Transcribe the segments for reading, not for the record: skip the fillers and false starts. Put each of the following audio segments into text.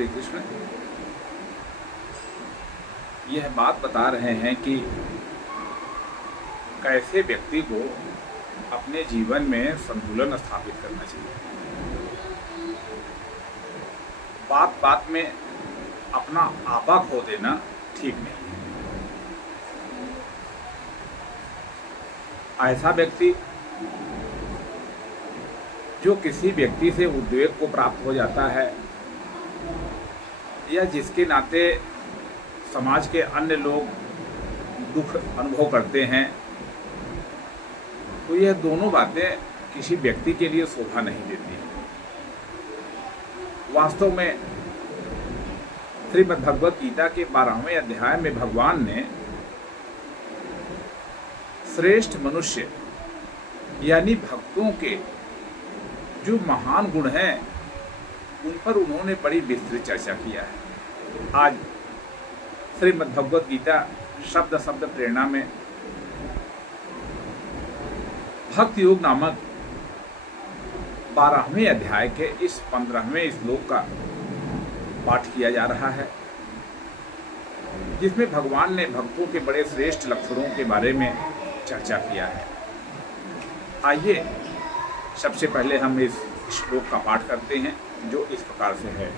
श्री कृष्ण यह बात बता रहे हैं कि कैसे व्यक्ति को अपने जीवन में संतुलन स्थापित करना चाहिए। बात बात में अपना आपा खो देना ठीक नहीं है। ऐसा व्यक्ति जो किसी व्यक्ति से उद्वेग को प्राप्त हो जाता है या जिसके नाते समाज के अन्य लोग दुख अनुभव करते हैं, तो यह दोनों बातें किसी व्यक्ति के लिए शोभा नहीं देती। वास्तव में श्रीमद् भगवत गीता के 12वें अध्याय में भगवान ने श्रेष्ठ मनुष्य यानी भक्तों के जो महान गुण हैं उन पर उन्होंने बड़ी विस्तृत चर्चा किया है। आज श्रीमद् भगवत गीता शब्द शब्द प्रेरणा में भक्ति योग नामक 12वें अध्याय के इस 15वें श्लोक का पाठ किया जा रहा है, जिसमें भगवान ने भक्तों के बड़े श्रेष्ठ लक्षणों के बारे में चर्चा किया है। आइए सबसे पहले हम इस श्लोक का पाठ करते हैं, जो इस प्रकार से है।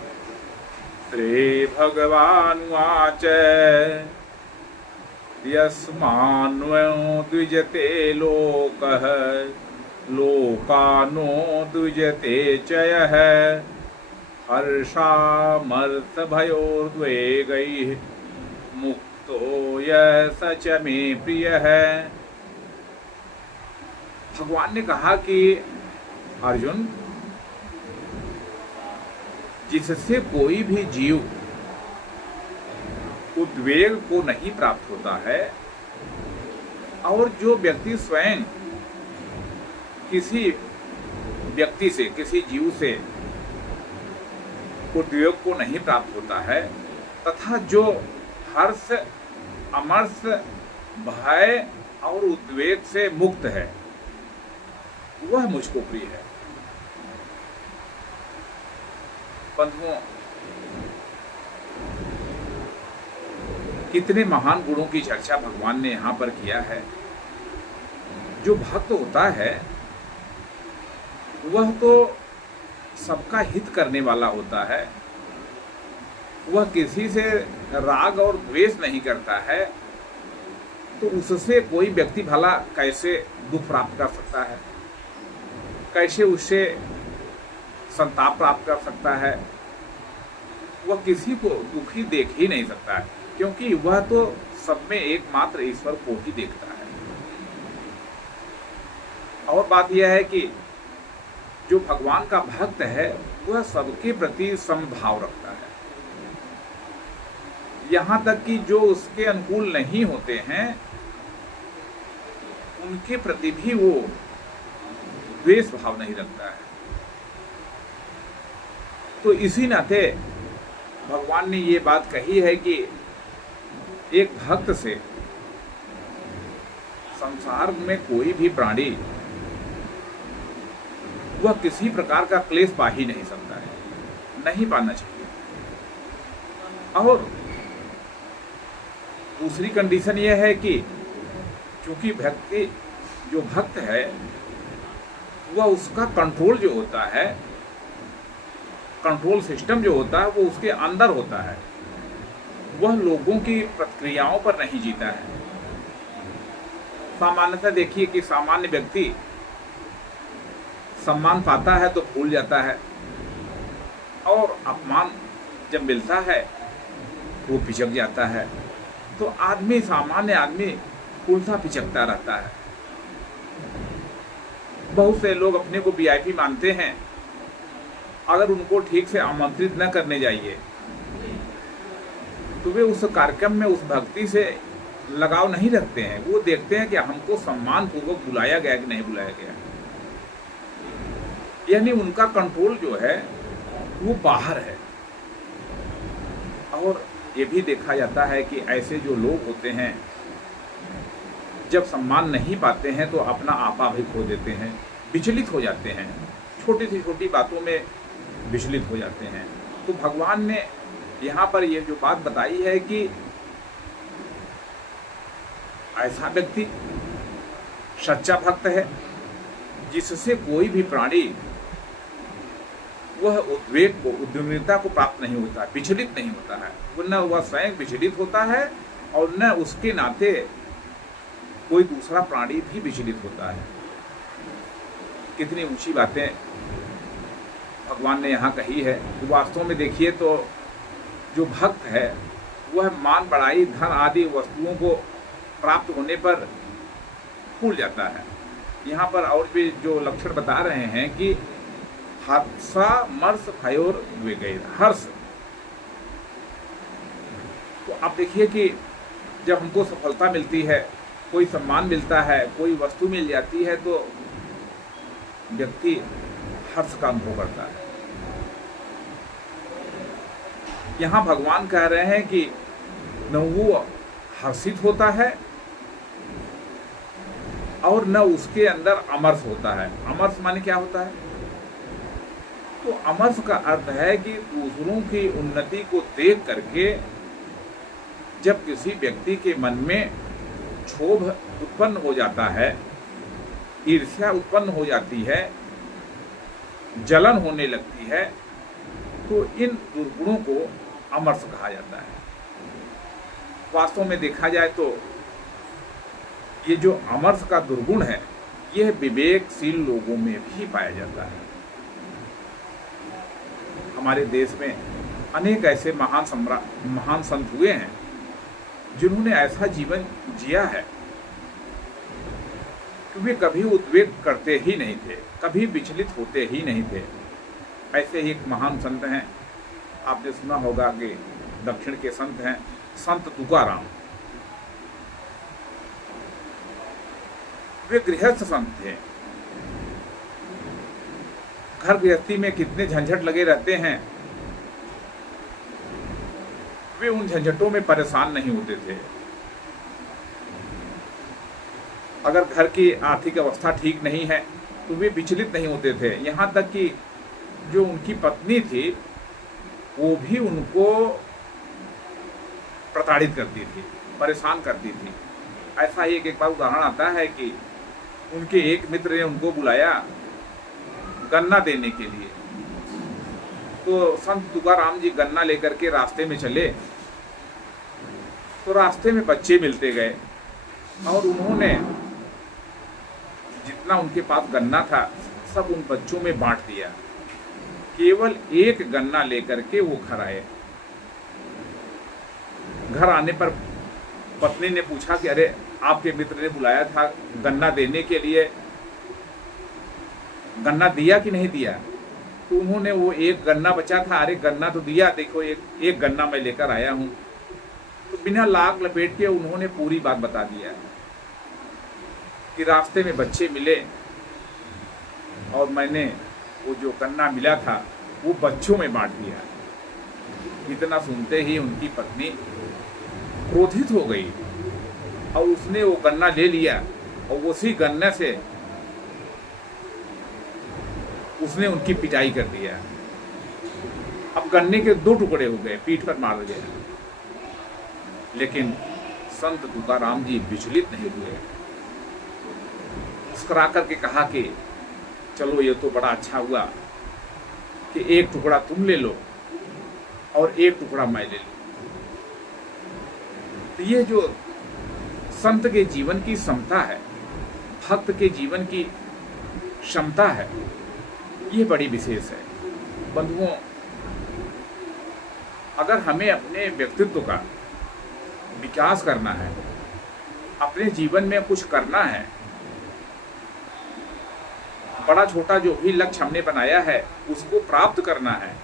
श्री भगवानुवाच यस्मान्नो द्विजते लोकः लोकानो द्विजते च यः हर्षामर्थभयोर्द्वेगैः मुक्तो यः स च मे प्रियः। भगवान ने कहा कि अर्जुन, जिससे कोई भी जीव उद्वेग को नहीं प्राप्त होता है और जो व्यक्ति स्वयं किसी व्यक्ति से, किसी जीव से उद्वेग को नहीं प्राप्त होता है तथा जो हर्ष, अमर्ष, भय और उद्वेग से मुक्त है, वह मुझको प्रिय है। बंधुओं, कितने महान गुणों की चर्चा भगवान ने यहाँ पर किया है। जो भक्त होता है वह तो सबका हित करने वाला होता है, वह किसी से राग और द्वेष नहीं करता है, तो उससे कोई व्यक्ति भला कैसे दुख प्राप्त कर सकता है, कैसे उससे संताप प्राप्त कर सकता है। वह किसी को दुखी देख ही नहीं सकता है, क्योंकि वह तो सब में एकमात्र ईश्वर को ही देखता है। और बात यह है कि जो भगवान का भक्त है वह सबके प्रति समभाव रखता है, यहाँ तक कि जो उसके अनुकूल नहीं होते हैं उनके प्रति भी वो द्वेष भाव नहीं रखता है। तो इसी नाते भगवान ने ये बात कही है कि एक भक्त से संसार में कोई भी प्राणी वह किसी प्रकार का क्लेश पा ही नहीं सकता है, नहीं पाना चाहिए। और दूसरी कंडीशन यह है कि चूंकि व्यक्ति जो भक्त है वह उसका कंट्रोल जो होता है, कंट्रोल सिस्टम जो होता है वो उसके अंदर होता है, वह लोगों की प्रतिक्रियाओं पर नहीं जीता है। सामान्यतः देखिए कि सामान्य व्यक्ति सम्मान पाता है तो भूल जाता है, और अपमान जब मिलता है वो पिचक जाता है। तो आदमी, सामान्य आदमी उल्टा पिचकता रहता है। बहुत से लोग अपने को वीआईपी मानते हैं, अगर उनको ठीक से आमंत्रित न करने जाइए तो वे उस कार्यक्रम में उस भक्ति से लगाव नहीं रखते हैं। वो देखते हैं कि हमको सम्मान पूर्वक बुलाया गया कि नहीं बुलाया गया, यानी उनका कंट्रोल जो है वो बाहर है। और ये भी देखा जाता है कि ऐसे जो लोग होते हैं जब सम्मान नहीं पाते हैं तो अपना आपा भी खो देते हैं, विचलित हो जाते हैं, छोटी सी छोटी बातों में विचलित हो जाते हैं। तो भगवान ने यहाँ पर ये जो बात बताई है कि ऐसा व्यक्ति सच्चा भक्त है जिससे कोई भी प्राणी वह उद्वेग को, उद्विग्नता को प्राप्त नहीं होता, विचलित नहीं होता है। वो न वह स्वयं विचलित होता है और न उसके नाते कोई दूसरा प्राणी भी विचलित होता है। कितनी ऊंची बातें भगवान ने यहाँ कही है। तो वास्तव में देखिए तो जो भक्त है वह मान बढ़ाई, धन आदि वस्तुओं को प्राप्त होने पर भूल जाता है। यहाँ पर और भी जो लक्षण बता रहे हैं कि हर्षा मर्ष भयोर द्विगैर, हर्ष। तो आप देखिए कि जब हमको सफलता मिलती है, कोई सम्मान मिलता है, कोई वस्तु मिल जाती है, तो व्यक्ति हर्ष का अनुभव करता है। यहाँ भगवान कह रहे हैं कि न वो हर्षित होता है और न उसके अंदर अमर्ष होता है। अमर्ष माने क्या होता है? तो अमर्ष का अर्थ है कि दूसरों की उन्नति को देख करके जब किसी व्यक्ति के मन में क्षोभ उत्पन्न हो जाता है, ईर्ष्या उत्पन्न हो जाती है, जलन होने लगती है, तो इन दुर्गुणों को अमर्ष कहा जाता है। वास्तव में देखा जाए तो ये जो अमर्ष का दुर्गुण है, यह विवेकशील लोगों में भी पाया जाता है। हमारे देश में अनेक ऐसे महान संत हुए हैं जिन्होंने ऐसा जीवन जिया है कि वे कभी उद्वेग करते ही नहीं थे, कभी विचलित होते ही नहीं थे। ऐसे ही एक महान संत हैं, आपने सुना होगा कि दक्षिण के संत हैं संत तुकाराम। वे गृहस्थ संत थे। घर गृहस्थी में कितने झंझट लगे रहते हैं, वे उन झंझटों में परेशान नहीं होते थे। अगर घर की आर्थिक अवस्था ठीक नहीं है तो वे विचलित नहीं होते थे। यहाँ तक कि जो उनकी पत्नी थी वो भी उनको प्रताड़ित करती थी, परेशान करती थी। ऐसा ही एक बार उदाहरण आता है कि उनके एक मित्र ने उनको बुलाया गन्ना देने के लिए। तो संत तुकाराम जी गन्ना लेकर के रास्ते में चले, तो रास्ते में बच्चे मिलते गए और उन्होंने जितना उनके पास गन्ना था सब उन बच्चों में बांट दिया। केवल एक गन्ना लेकर के वो घर आए। घर आने पर पत्नी ने पूछा कि अरे आपके मित्र ने बुलाया था गन्ना देने के लिए, गन्ना दिया कि नहीं दिया? तो उन्होंने वो एक गन्ना बचा था, अरे गन्ना तो दिया, देखो एक गन्ना मैं लेकर आया हूँ। तो बिना लाग लपेट के उन्होंने पूरी बात बता दिया कि रास्ते में बच्चे मिले और मैंने वो जो गन्ना मिला था वो बच्चों में बांट दिया। इतना सुनते ही उनकी पत्नी क्रोधित हो गई और उसने वो गन्ना ले लिया और उसी गन्ने से उसने उनकी पिटाई कर दिया। अब गन्ने के 2 टुकड़े हो गए, पीठ पर मार गया। लेकिन संत तुकाराम जी विचलित नहीं हुए। मुस्कुरा करके कहा कि चलो ये तो बड़ा अच्छा हुआ कि एक टुकड़ा तुम ले लो और एक टुकड़ा मैं ले लूं। तो ये जो संत के जीवन की समता है, भक्त के जीवन की क्षमता है, ये बड़ी विशेष है। बंधुओं, अगर हमें अपने व्यक्तित्व का विकास करना है, अपने जीवन में कुछ करना है, बड़ा छोटा जो भी लक्ष्य हमने बनाया है उसको प्राप्त करना है,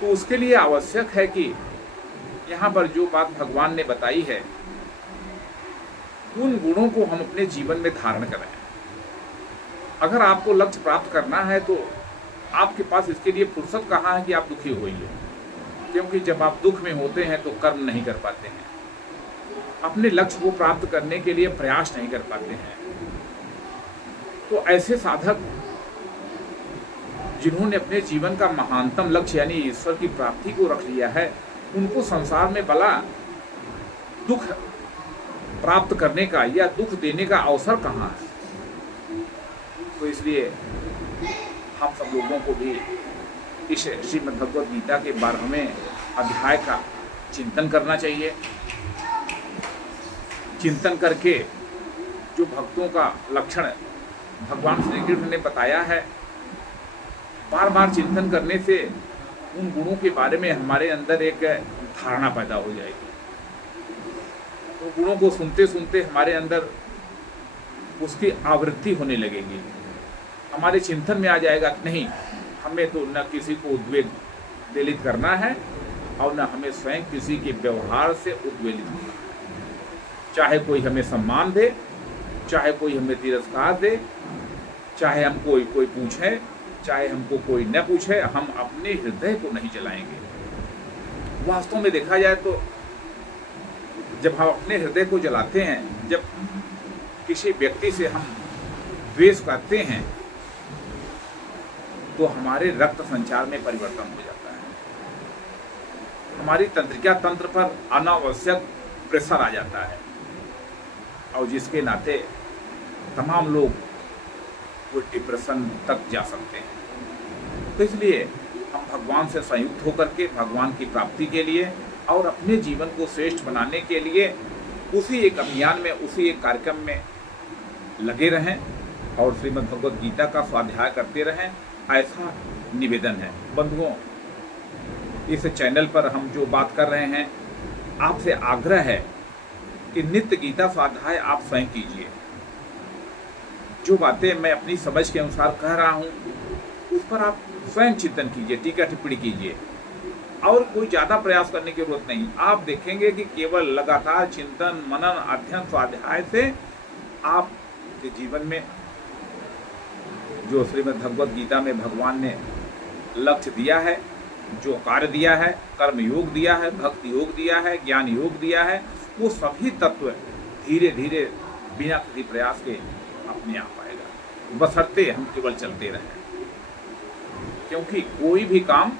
तो उसके लिए आवश्यक है कि यहाँ पर जो बात भगवान ने बताई है उन गुणों को हम अपने जीवन में धारण करें। अगर आपको लक्ष्य प्राप्त करना है तो आपके पास इसके लिए फुर्सत कहाँ है कि आप दुखी होइए, क्योंकि जब आप दुख में होते हैं तो कर्म नहीं कर पाते हैं, अपने लक्ष्य को प्राप्त करने के लिए प्रयास नहीं कर पाते हैं। तो ऐसे साधक जिन्होंने अपने जीवन का महानतम लक्ष्य यानी ईश्वर की प्राप्ति को रख लिया है, उनको संसार में भला दुख प्राप्त करने का या दुख देने का अवसर कहाँ है। तो इसलिए हम सब लोगों को भी इस श्रीमद् भगवद गीता के 12वें अध्याय का चिंतन करना चाहिए। चिंतन करके जो भक्तों का लक्षण भगवान श्री कृष्ण ने बताया है, बार बार चिंतन करने से उन गुणों के बारे में हमारे अंदर एक धारणा पैदा हो जाएगी। तो गुणों को सुनते सुनते हमारे अंदर उसकी आवृत्ति होने लगेगी। हमारे चिंतन में आ जाएगा कि नहीं, हमें तो न किसी को उद्वेलित करना है और न हमें स्वयं किसी के व्यवहार से उद्वेलित होना है। चाहे कोई हमें सम्मान दे, चाहे कोई हमें तिरस्कार दे, चाहे हमको कोई पूछे, चाहे हमको कोई न पूछे, हम अपने हृदय को नहीं जलाएंगे। वास्तव में देखा जाए तो जब हम अपने हृदय को जलाते हैं, जब किसी व्यक्ति से हम द्वेष करते हैं, तो हमारे रक्त संचार में परिवर्तन हो जाता है। हमारी तंत्रिका तंत्र पर अनावश्यक प्रेशर आ जाता है और जिसके नाते तमाम लोग वो डिप्रेशन तक जा सकते हैं। तो इसलिए हम भगवान से संयुक्त होकर के भगवान की प्राप्ति के लिए और अपने जीवन को श्रेष्ठ बनाने के लिए उसी एक अभियान में, उसी एक कार्यक्रम में लगे रहें और श्रीमद् भगवद गीता का स्वाध्याय करते रहें, ऐसा निवेदन है। बंधुओं, इस चैनल पर हम जो बात कर रहे हैं, आपसे आग्रह है कि नित्य गीता स्वाध्याय आप स्वयं कीजिए। जो बातें मैं अपनी समझ के अनुसार कह रहा हूँ, उस पर आप स्वयं चिंतन कीजिए, टीका टिप्पणी कीजिए और कोई ज़्यादा प्रयास करने की जरूरत नहीं। आप देखेंगे कि केवल लगातार चिंतन, मनन, अध्ययन, स्वाध्याय से आपके जीवन में जो श्रीमद् भगवद गीता में भगवान ने लक्ष्य दिया है, जो कार्य दिया है, कर्म योग दिया है, भक्ति योग दिया है, ज्ञान योग दिया है, वो सभी तत्व धीरे धीरे बिना किसी प्रयास के अपने आप आएगा, बशर्ते हम केवल चलते रहें। क्योंकि कोई भी काम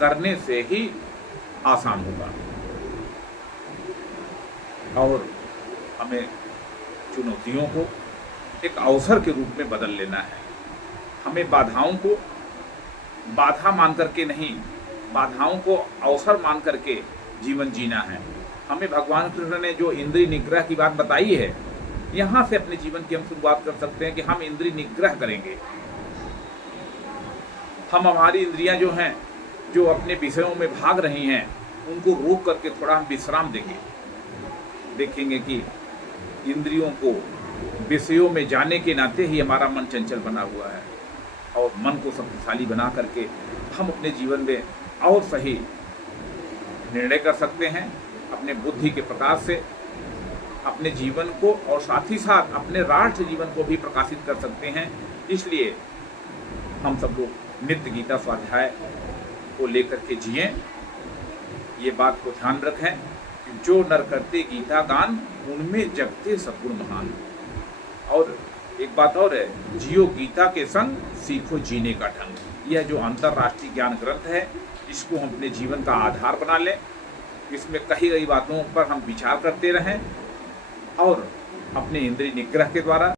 करने से ही आसान होगा और हमें चुनौतियों को एक अवसर के रूप में बदल लेना है। हमें बाधाओं को बाधा मान करके नहीं, बाधाओं को अवसर मान करके जीवन जीना है। हमें भगवान कृष्ण ने जो इंद्रिय निग्रह की बात बताई है, यहाँ से अपने जीवन की हम शुरुआत कर सकते हैं कि हम इंद्रिय निग्रह करेंगे। हम हमारी इंद्रियां जो हैं, जो अपने विषयों में भाग रही हैं, उनको रोक करके थोड़ा हम विश्राम देंगे। देखेंगे कि इंद्रियों को विषयों में जाने के नाते ही हमारा मन चंचल बना हुआ है और मन को शक्तिशाली बना करके हम अपने जीवन में और सही निर्णय कर सकते हैं। अपने बुद्धि के प्रकाश से अपने जीवन को और साथ ही साथ अपने राष्ट्र जीवन को भी प्रकाशित कर सकते हैं। इसलिए हम सब लोग नित्य गीता स्वाध्याय को लेकर के जिएं। ये बात को ध्यान रखें कि जो नर करते गीता गान, उनमें जगते सद्गुण महान। और एक बात और है, जियो गीता के संग, सीखो जीने का ढंग। यह जो अंतर्राष्ट्रीय ज्ञान ग्रंथ है, इसको हम अपने जीवन का आधार बना लें। इसमें कही गई बातों पर हम विचार करते रहें और अपने इंद्रिय निग्रह के द्वारा